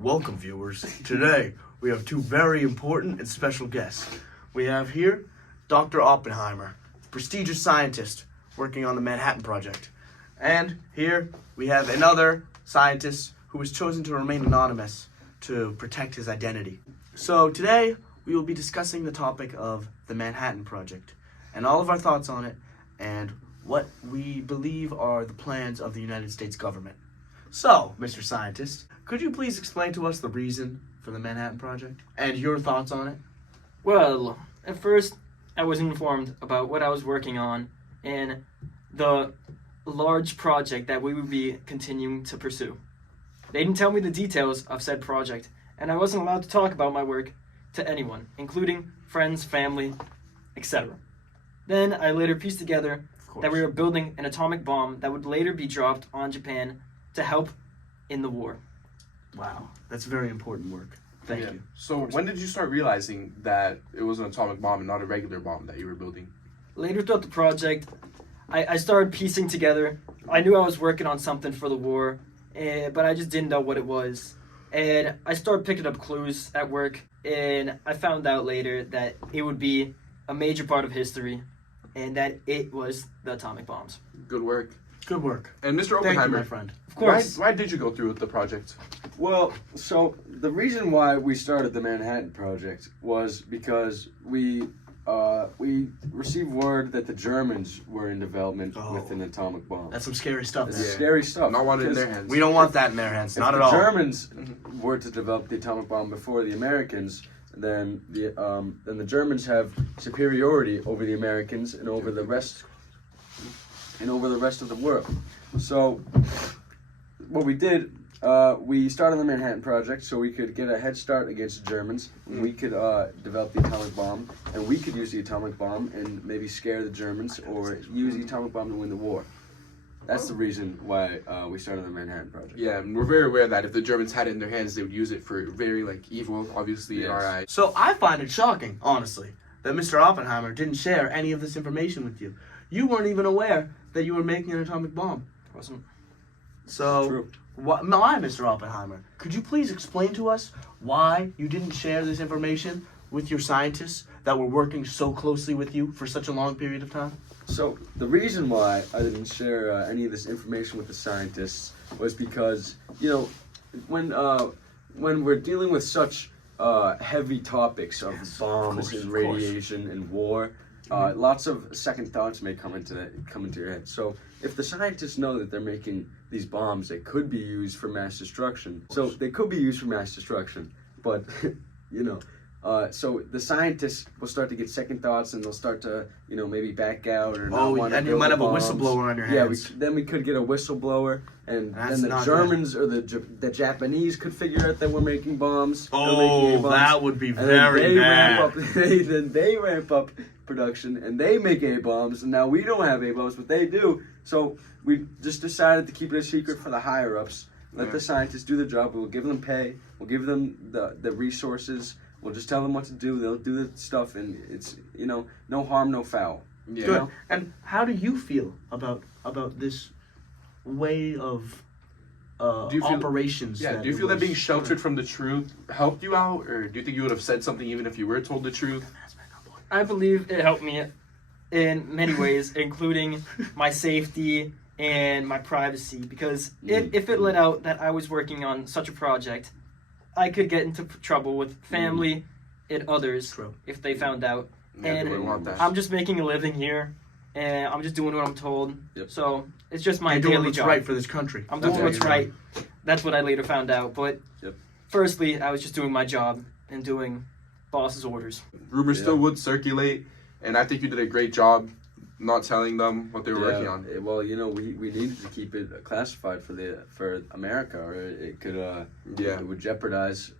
Welcome, viewers. Today, we have two very important and special guests. We have here Dr. Oppenheimer, prestigious scientist working on the Manhattan Project. And here we have another scientist who was chosen to remain anonymous to protect his identity. So today, we will be discussing the topic of the Manhattan Project and all of our thoughts on it and what we believe are the plans of the United States government. So, Mr. Scientist, could you please explain to us the reason for the Manhattan Project and your thoughts on it? Well, at first, I was informed about what I was working on and the large project that we would be continuing to pursue. They didn't tell me the details of said project, and I wasn't allowed to talk about my work to anyone, including friends, family, etc. Then I later pieced together that we were building an atomic bomb that would later be dropped on Japan to help in the war. Wow, that's very important work. Thank you. So when did you start realizing that it was an atomic bomb and not a regular bomb that you were building? Later throughout the project, I started piecing together. I knew I was working on something for the war, but I just didn't know what it was. And I started picking up clues at work, and I found out later that it would be a major part of history, and that it was the atomic bombs. Good work. Good work. And Mr. Thank you, Oppenheimer, my friend. Of course. why did you go through with the project? Well, so the reason why we started the Manhattan Project was because we received word that the Germans were in development with an atomic bomb. That's some scary stuff. That's man. Yeah. scary stuff. Not wanted in because their hands. We don't want that in their hands. If Not at the all. Germans were to develop the atomic bomb before the Americans, then the Germans have superiority over the Americans and over the rest of the world. So what we did, we started the Manhattan Project so we could get a head start against the Germans. We could develop the atomic bomb, and we could use the atomic bomb and maybe scare the Germans or use the atomic bomb to win the war. That's the reason why we started the Manhattan Project. Yeah, and we're very aware that if the Germans had it in their hands, they would use it for very evil, obviously, in our eyes. So I find it shocking, honestly, that Mr. Oppenheimer didn't share any of this information with you. You weren't even aware that you were making an atomic bomb. Wasn't. So, True. why, Mr. Oppenheimer, could you please explain to us why you didn't share this information with your scientists that were working so closely with you for such a long period of time? So the reason why I didn't share any of this information with the scientists was because, when we're dealing with such heavy topics of bombs and radiation and war, lots of second thoughts may come into your head. So if the scientists know that they're making these bombs that could be used for mass destruction, so they could be used for mass destruction, but so the scientists will start to get second thoughts and they'll start to maybe back out or not want to and you build might have a bombs. whistleblower on your Yeah, hands. then we could get a whistleblower, and That's then the not Germans or the Japanese could figure out that we're making bombs. they're making Oh, A-bombs, that would be and then very they bad. then they ramp up production and they make A-bombs, and now we don't have A-bombs, but they do. So we just decided to keep it a secret for the higher ups. Let the scientists do the job. We'll give them pay. We'll give them the resources. We'll just tell them what to do. They'll do the stuff, and it's no harm, no foul. Yeah. Good. And how do you feel about this way of Do you feel- operations? Yeah, do you feel that being sheltered from the truth helped you out? Or do you think you would have said something even if you were told the truth? I believe it helped me in many ways, including my safety and my privacy, because if it let out that I was working on such a project, I could get into trouble with family and others if they found out. Yeah, And they wouldn't want that. I'm just making a living here, and I'm just doing what I'm told. Yep. So it's just my You're doing daily what's job. right for this country. I'm That's doing what what's you're doing. right. That's what I later found out. But Yep. firstly, I was just doing my job and doing boss's orders. Rumors Yeah. still would circulate, and I think you did a great job not telling them what they were working on. Well, we needed to keep it classified for America, or it could it would jeopardize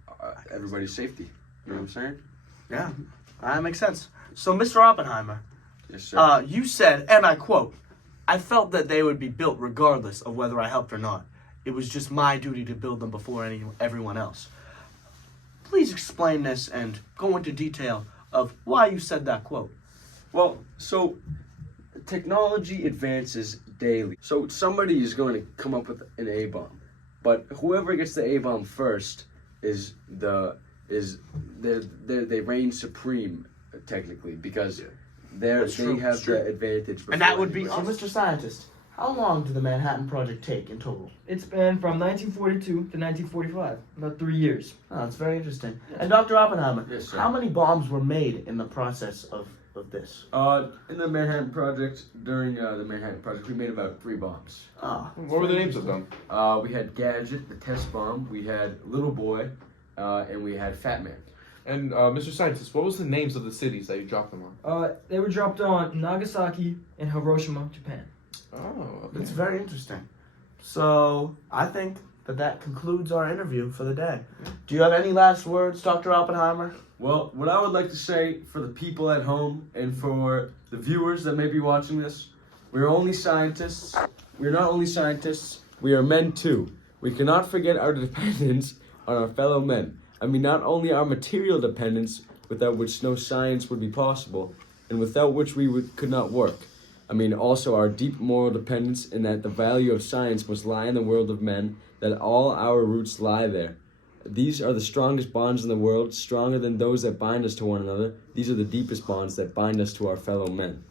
everybody's safety. You know what I'm saying? Yeah, that makes sense. So, Mr. Oppenheimer, Yes, sir. you said, and I quote, "I felt that they would be built regardless of whether I helped or not. It was just my duty to build them before everyone else." Please explain this and go into detail of why you said that quote. Well, so technology advances daily. So somebody is going to come up with an A-bomb, but whoever gets the A-bomb first is they reign supreme technically because That's they true, have it's true. the advantage. And that before would be anybody so, else. Mr. Scientist. How long did the Manhattan Project take in total? It's been from 1942 to 1945, about 3 years. Oh, that's very interesting. And Dr. Oppenheimer, Yes, sir. how many bombs were made in the process of this? In the Manhattan Project, during the Manhattan Project, we made about 3 bombs. Oh, What were the names of them? We had Gadget, the test bomb. We had Little Boy, and we had Fat Man. And Mr. Scientist, what was the names of the cities that you dropped them on? They were dropped on Nagasaki and Hiroshima, Japan. Oh, okay. It's very interesting. So I think that concludes our interview for the day. Do you have any last words, Dr. Oppenheimer? Well, what I would like to say for the people at home and for the viewers that may be watching this, we're only scientists. We're not only scientists, we are men too. We cannot forget our dependence on our fellow men. I mean, not only our material dependence, without which no science would be possible, and without which could not work. I mean, also our deep moral dependence in that the value of science must lie in the world of men, that all our roots lie there. These are the strongest bonds in the world, stronger than those that bind us to one another. These are the deepest bonds that bind us to our fellow men.